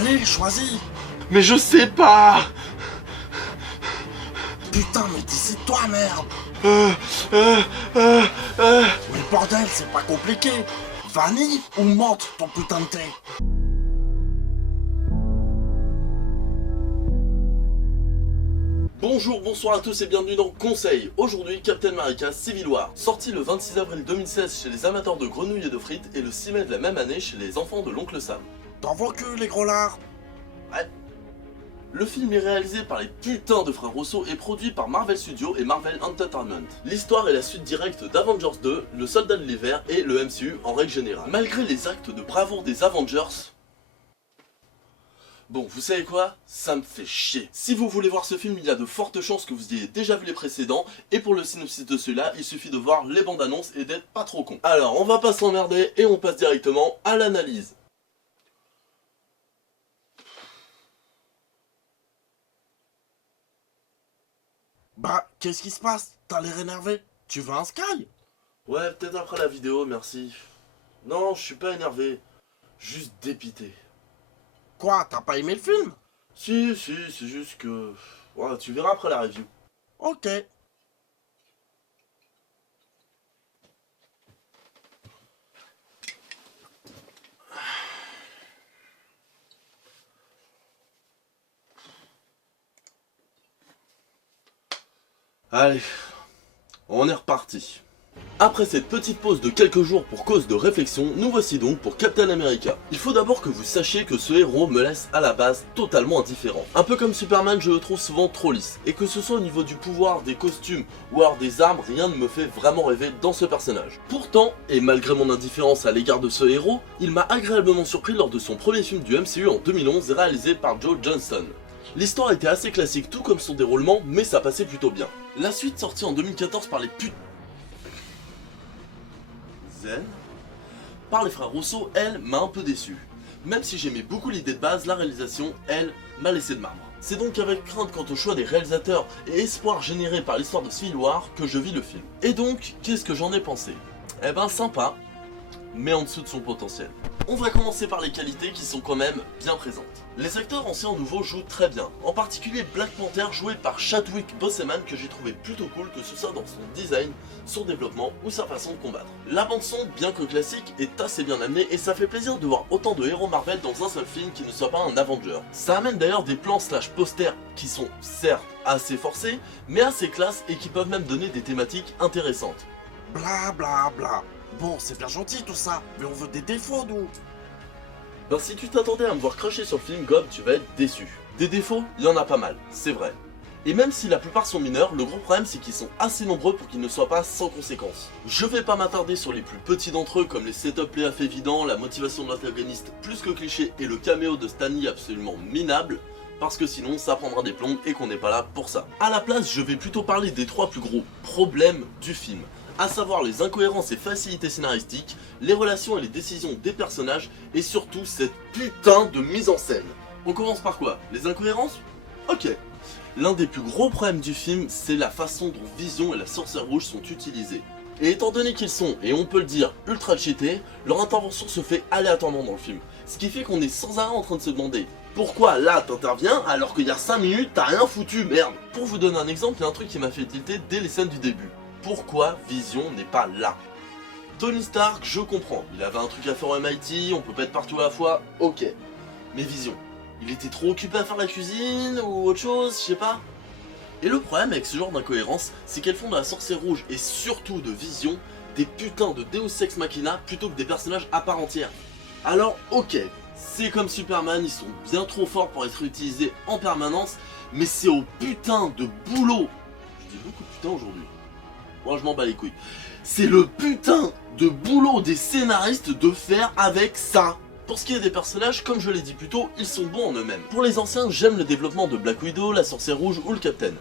Allez, choisis. Mais je sais pas. Putain, mais décide-toi, merde. euh, euh, euh. Mais bordel, c'est pas compliqué. Vanille ou menthe, ton putain de thé? Bonjour, bonsoir à tous et bienvenue dans Conseil. Aujourd'hui, Captain America Civil War, sorti le 26 avril 2016 chez les amateurs de grenouilles et de frites et le 6 mai de la même année chez les enfants de l'oncle Sam. Dans vos culs, les gros lards. Ouais. Le film est réalisé par les putains de frères Rosso et produit par Marvel Studios et Marvel Entertainment. L'histoire est la suite directe d'Avengers 2, le Soldat de l'Hiver et le MCU en règle générale. Malgré les actes de bravoure des Avengers... Bon, vous savez quoi? Ça me fait chier. Si vous voulez voir ce film, il y a de fortes chances que vous ayez déjà vu les précédents, et pour le synopsis de celui-là, il suffit de voir les bandes annonces et d'être pas trop con. Alors, on va pas s'emmerder et on passe directement à l'analyse. Bah, qu'est-ce qui se passe? T'as l'air énervé. Tu veux un Sky? Ouais, peut-être après la vidéo, merci. Non, je suis pas énervé. Juste dépité. Quoi, t'as pas aimé le film? Si, c'est juste que... Ouais, tu verras après la review. Ok. Allez, on est reparti. Après cette petite pause de quelques jours pour cause de réflexion, nous voici donc pour Captain America. Il faut d'abord que vous sachiez que ce héros me laisse à la base totalement indifférent. Un peu comme Superman, je le trouve souvent trop lisse, et que ce soit au niveau du pouvoir, des costumes ou alors des armes, rien ne me fait vraiment rêver dans ce personnage. Pourtant, et malgré mon indifférence à l'égard de ce héros, il m'a agréablement surpris lors de son premier film du MCU en 2011 réalisé par Joe Johnston. L'histoire était assez classique tout comme son déroulement, mais ça passait plutôt bien. La suite sortie en 2014 par les par les frères Rosso, elle m'a un peu déçu. Même si j'aimais beaucoup l'idée de base, la réalisation, elle, m'a laissé de marbre. C'est donc avec crainte quant au choix des réalisateurs et espoir généré par l'histoire de Civil War que je vis le film. Et donc, qu'est-ce que j'en ai pensé? Eh ben sympa, mais en dessous de son potentiel. On va commencer par les qualités qui sont quand même bien présentes. Les acteurs anciens nouveaux jouent très bien, en particulier Black Panther joué par Chadwick Boseman que j'ai trouvé plutôt cool, que ce soit dans son design, son développement ou sa façon de combattre. La bande son, bien que classique, est assez bien amenée et ça fait plaisir de voir autant de héros Marvel dans un seul film qui ne soit pas un Avenger. Ça amène d'ailleurs des plans slash posters qui sont certes assez forcés, mais assez classe et qui peuvent même donner des thématiques intéressantes. Bla bla bla. Bon, c'est bien gentil tout ça, mais on veut des défauts, nous. Ben si tu t'attendais à me voir cracher sur le film, Gob, tu vas être déçu. Des défauts, il y en a pas mal, c'est vrai. Et même si la plupart sont mineurs, le gros problème c'est qu'ils sont assez nombreux pour qu'ils ne soient pas sans conséquences. Je vais pas m'attarder sur les plus petits d'entre eux comme les setup playoff évidents, la motivation de l'antagoniste plus que cliché et le caméo de Stan Lee absolument minable, parce que sinon ça prendra des plombes et qu'on n'est pas là pour ça. À la place, je vais plutôt parler des trois plus gros problèmes du film, à savoir les incohérences et facilités scénaristiques, les relations et les décisions des personnages, et surtout cette putain de mise en scène. On commence par quoi? Les incohérences? Ok. L'un des plus gros problèmes du film, c'est la façon dont Vision et la Sorcière Rouge sont utilisés. Et étant donné qu'ils sont, et on peut le dire, ultra cheatés, leur intervention se fait aléatoirement dans le film. Ce qui fait qu'on est sans arrêt en train de se demander pourquoi là t'interviens alors qu'il y a 5 minutes t'as rien foutu, merde. Pour vous donner un exemple, il y a un truc qui m'a fait tilter dès les scènes du début. Pourquoi Vision n'est pas là? Tony Stark, je comprends, il avait un truc à faire au MIT, on peut pas être partout à la fois, ok. Mais Vision, il était trop occupé à faire la cuisine ou autre chose, je sais pas. Et le problème avec ce genre d'incohérence, c'est qu'elles font de la Sorcière Rouge et surtout de Vision des putains de Deus Ex Machina plutôt que des personnages à part entière. Alors ok, c'est comme Superman, ils sont bien trop forts pour être utilisés en permanence, mais c'est au putain de boulot. Je dis beaucoup putain aujourd'hui. Moi je m'en bats les couilles. C'est le putain de boulot des scénaristes de faire avec ça. Pour ce qui est des personnages, comme je l'ai dit plus tôt, ils sont bons en eux-mêmes. Pour les anciens, j'aime le développement de Black Widow, la Sorcière Rouge ou le Captain.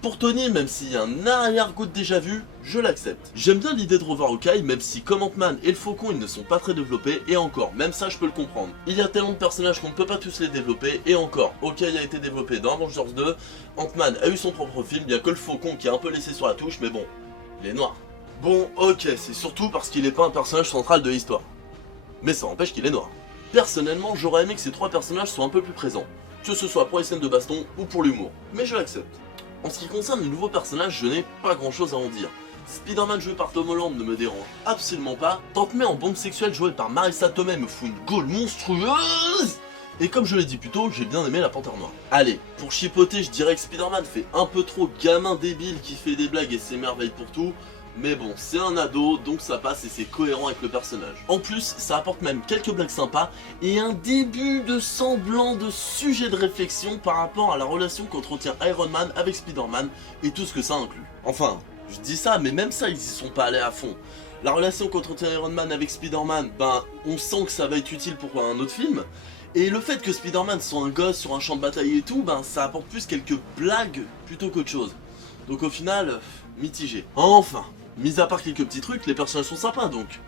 Pour Tony, même s'il y a un arrière-goût de déjà vu, je l'accepte. J'aime bien l'idée de revoir Hawkeye, même si comme Ant-Man et le Faucon ils ne sont pas très développés, et encore, même ça je peux le comprendre. Il y a tellement de personnages qu'on ne peut pas tous les développer, et encore, Hawkeye a été développé dans Avengers 2, Ant-Man a eu son propre film, il n'y a que le Faucon qui est un peu laissé sur la touche, mais bon, il est noir. Bon, ok, c'est surtout parce qu'il n'est pas un personnage central de l'histoire. Mais ça empêche qu'il est noir. Personnellement, j'aurais aimé que ces 3 personnages soient un peu plus présents, que ce soit pour les scènes de baston ou pour l'humour, mais je l'accepte. En ce qui concerne les nouveaux personnages, je n'ai pas grand chose à en dire. Spider-Man joué par Tom Holland ne me dérange absolument pas, tant que mais en bombe sexuelle jouée par Marissa Tomei me fout une gaule monstrueuse. Et comme je l'ai dit plus tôt, j'ai bien aimé la Panthère Noire. Allez, pour chipoter, je dirais que Spider-Man fait un peu trop gamin débile qui fait des blagues et s'émerveille pour tout, mais bon, c'est un ado, donc ça passe et c'est cohérent avec le personnage. En plus, ça apporte même quelques blagues sympas et un début de semblant de sujet de réflexion par rapport à la relation qu'entretient Iron Man avec Spider-Man et tout ce que ça inclut. Enfin, je dis ça, mais même ça, ils y sont pas allés à fond. La relation qu'entretient Iron Man avec Spider-Man, ben, on sent que ça va être utile pour un autre film. Et le fait que Spider-Man soit un gosse sur un champ de bataille et tout, ben ça apporte plus quelques blagues plutôt qu'autre chose. Donc au final, mitigé. Enfin, mis à part quelques petits trucs, les personnages sont sympas donc.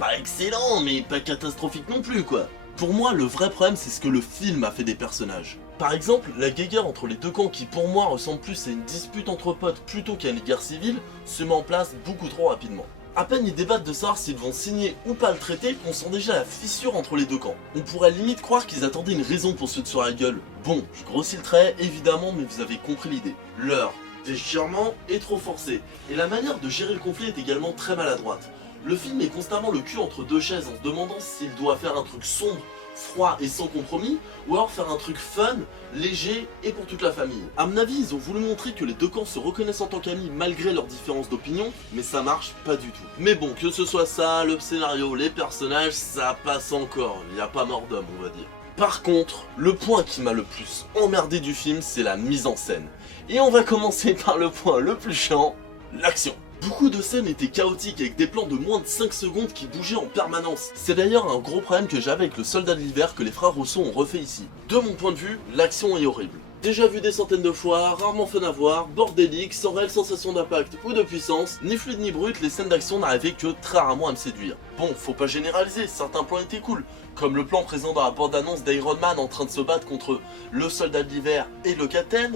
Pas excellent, mais pas catastrophique non plus quoi. Pour moi, le vrai problème c'est ce que le film a fait des personnages. Par exemple, la guéguerre entre les deux camps qui pour moi ressemble plus à une dispute entre potes plutôt qu'à une guerre civile, se met en place beaucoup trop rapidement. À peine ils débattent de savoir s'ils vont signer ou pas le traité qu'on sent déjà la fissure entre les deux camps. On pourrait limite croire qu'ils attendaient une raison pour se sur la gueule. Bon, je grossis le trait évidemment, mais vous avez compris l'idée. Leur déchirement est trop forcé, et la manière de gérer le conflit est également très maladroite. Le film est constamment le cul entre deux chaises en se demandant s'il doit faire un truc sombre, froid et sans compromis, ou alors faire un truc fun, léger et pour toute la famille. À mon avis, ils ont voulu montrer que les deux camps se reconnaissent en tant qu'amis malgré leurs différences d'opinion, mais ça marche pas du tout. Mais bon, que ce soit ça, le scénario, les personnages, ça passe encore, il n'y a pas mort d'homme on va dire. Par contre, le point qui m'a le plus emmerdé du film, c'est la mise en scène. Et on va commencer par le point le plus chiant, l'action. Beaucoup de scènes étaient chaotiques avec des plans de moins de 5 secondes qui bougeaient en permanence. C'est d'ailleurs un gros problème que j'avais avec le Soldat de l'hiver que les frères Rousseau ont refait ici. De mon point de vue, l'action est horrible. Déjà vu des centaines de fois, rarement fun à voir, bordélique, sans réelle sensation d'impact ou de puissance, ni fluide ni brut, les scènes d'action n'arrivaient que très rarement à me séduire. Bon, faut pas généraliser, certains plans étaient cool, comme le plan présent dans la bande-annonce d'Iron Man en train de se battre contre le Soldat de l'hiver et le Captain,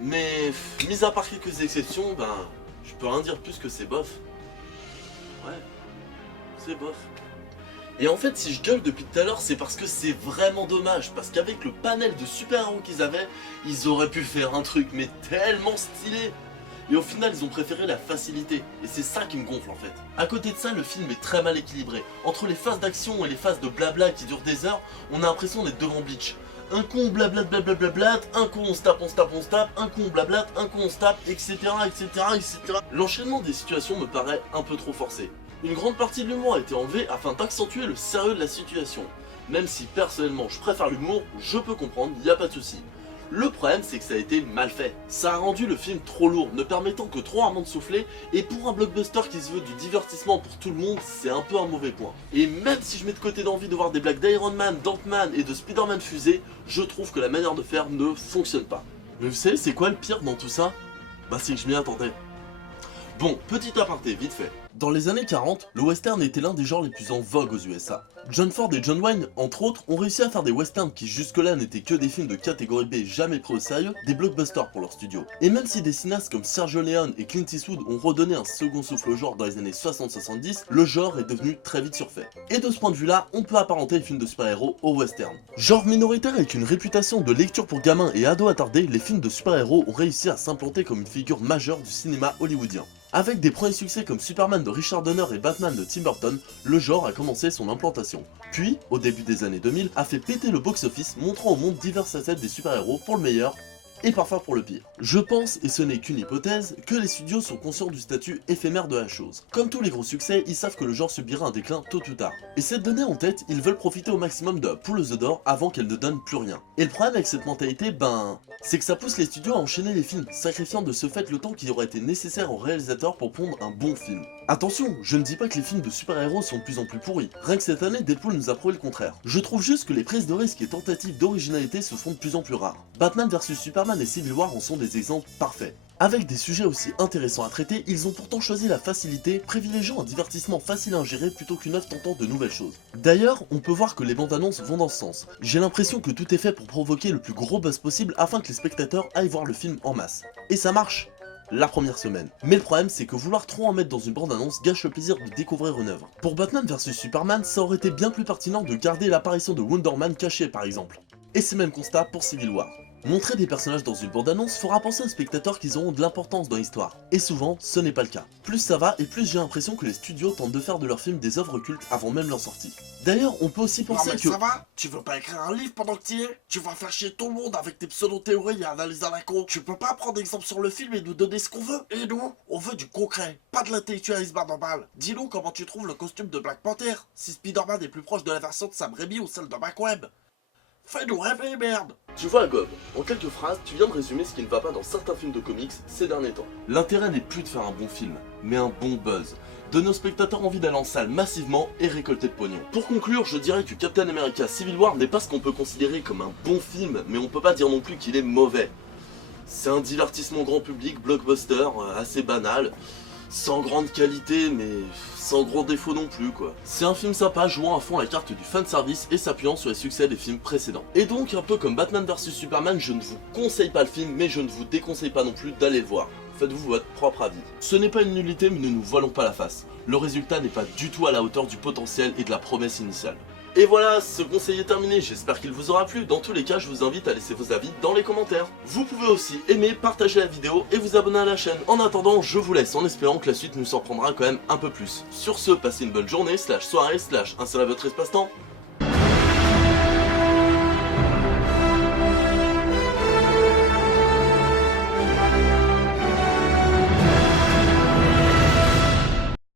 mais mis à part quelques exceptions, ben... je peux rien dire plus que c'est bof. Ouais, c'est bof. Et en fait, si je gueule depuis tout à l'heure, c'est parce que c'est vraiment dommage. Parce qu'avec le panel de super-héros qu'ils avaient, ils auraient pu faire un truc, mais tellement stylé. Et au final, ils ont préféré la facilité. Et c'est ça qui me gonfle en fait. À côté de ça, le film est très mal équilibré. Entre les phases d'action et les phases de blabla qui durent des heures, on a l'impression d'être devant Bleach. Un coup on blablate, un coup on se tape, un coup on blablate, un coup on se tape, etc. L'enchaînement des situations me paraît un peu trop forcé. Une grande partie de l'humour a été enlevée afin d'accentuer le sérieux de la situation. Même si personnellement je préfère l'humour, je peux comprendre, y a pas de souci. Le problème c'est que ça a été mal fait. Ça a rendu le film trop lourd, ne permettant que trop rarement de souffler, et pour un blockbuster qui se veut du divertissement pour tout le monde, c'est un peu un mauvais point. Et même si je mets de côté l'envie de voir des blagues d'Iron Man, d'Ant-Man et de Spider-Man fusée, je trouve que la manière de faire ne fonctionne pas. Mais vous savez c'est quoi le pire dans tout ça? Bah c'est que je m'y attendais. Bon, petit aparté, vite fait. Dans les années 40, le western était l'un des genres les plus en vogue aux USA. John Ford et John Wayne, entre autres, ont réussi à faire des westerns qui jusque-là n'étaient que des films de catégorie B jamais pris au sérieux, des blockbusters pour leur studio. Et même si des cinéastes comme Sergio Leone et Clint Eastwood ont redonné un second souffle au genre dans les années 60-70, le genre est devenu très vite surfait. Et de ce point de vue-là, on peut apparenter les films de super-héros au western. Genre minoritaire avec une réputation de lecture pour gamins et ados attardés, les films de super-héros ont réussi à s'implanter comme une figure majeure du cinéma hollywoodien. Avec des premiers succès comme Superman de Richard Donner et Batman de Tim Burton, le genre a commencé son implantation. Puis, au début des années 2000, a fait péter le box-office, montrant au monde diverses facettes des super-héros pour le meilleur et parfois pour le pire. Je pense, et ce n'est qu'une hypothèse, que les studios sont conscients du statut éphémère de la chose. Comme tous les gros succès, ils savent que le genre subira un déclin tôt ou tard. Et cette donnée en tête, ils veulent profiter au maximum de la poule aux œufs d'or avant qu'elle ne donne plus rien. Et le problème avec cette mentalité, c'est que ça pousse les studios à enchaîner les films, sacrifiant de ce fait le temps qui aurait été nécessaire aux réalisateurs pour pondre un bon film. Attention, je ne dis pas que les films de super-héros sont de plus en plus pourris, rien que cette année Deadpool nous a prouvé le contraire. Je trouve juste que les prises de risque et tentatives d'originalité se font de plus en plus rares. Batman vs Superman et Civil War en sont des exemples parfaits. Avec des sujets aussi intéressants à traiter, ils ont pourtant choisi la facilité, privilégiant un divertissement facile à ingérer plutôt qu'une œuvre tentant de nouvelles choses. D'ailleurs, on peut voir que les bandes annonces vont dans ce sens. J'ai l'impression que tout est fait pour provoquer le plus gros buzz possible afin que les spectateurs aillent voir le film en masse. Et ça marche. la première semaine. Mais le problème c'est que vouloir trop en mettre dans une bande-annonce gâche le plaisir de découvrir une œuvre. Pour Batman vs Superman, ça aurait été bien plus pertinent de garder l'apparition de Wonder Man cachée par exemple. Et c'est le même constat pour Civil War. Montrer des personnages dans une bande-annonce fera penser aux spectateurs qu'ils auront de l'importance dans l'histoire. Et souvent, ce n'est pas le cas. Plus ça va, et plus j'ai l'impression que les studios tentent de faire de leurs films des œuvres cultes avant même leur sortie. D'ailleurs, on peut aussi Non penser mais que... ça va? Tu veux pas écrire un livre pendant que t'y es? Tu vas faire chier tout le monde avec tes pseudo-théories et analyses à la con. Tu peux pas prendre exemple sur le film et nous donner ce qu'on veut. Et nous, on veut du concret, pas de l'intellectualisme anormal. Dis-nous comment tu trouves le costume de Black Panther, si Spider-Man est plus proche de la version de Sam Raimi ou celle de McWeb. Fais-nous rêver, merde! Tu vois Gob, en quelques phrases, tu viens de résumer ce qui ne va pas dans certains films de comics ces derniers temps. L'intérêt n'est plus de faire un bon film, mais un bon buzz. Donner aux spectateurs envie d'aller en salle massivement et récolter de pognon. Pour conclure, je dirais que Captain America Civil War n'est pas ce qu'on peut considérer comme un bon film, mais on peut pas dire non plus qu'il est mauvais. C'est un divertissement grand public, blockbuster, assez banal, sans grande qualité, mais sans gros défaut non plus quoi. C'est un film sympa jouant à fond la carte du fanservice et s'appuyant sur les succès des films précédents. Et donc, un peu comme Batman vs Superman, je ne vous conseille pas le film, mais je ne vous déconseille pas non plus d'aller le voir. Faites-vous votre propre avis. Ce n'est pas une nullité, mais ne nous voilons pas la face. Le résultat n'est pas du tout à la hauteur du potentiel et de la promesse initiale. Et voilà, ce conseil est terminé, j'espère qu'il vous aura plu. Dans tous les cas, je vous invite à laisser vos avis dans les commentaires. Vous pouvez aussi aimer, partager la vidéo et vous abonner à la chaîne. En attendant, je vous laisse en espérant que la suite nous surprendra quand même un peu plus. Sur ce, passez une bonne journée, /soirée, installez votre espace-temps.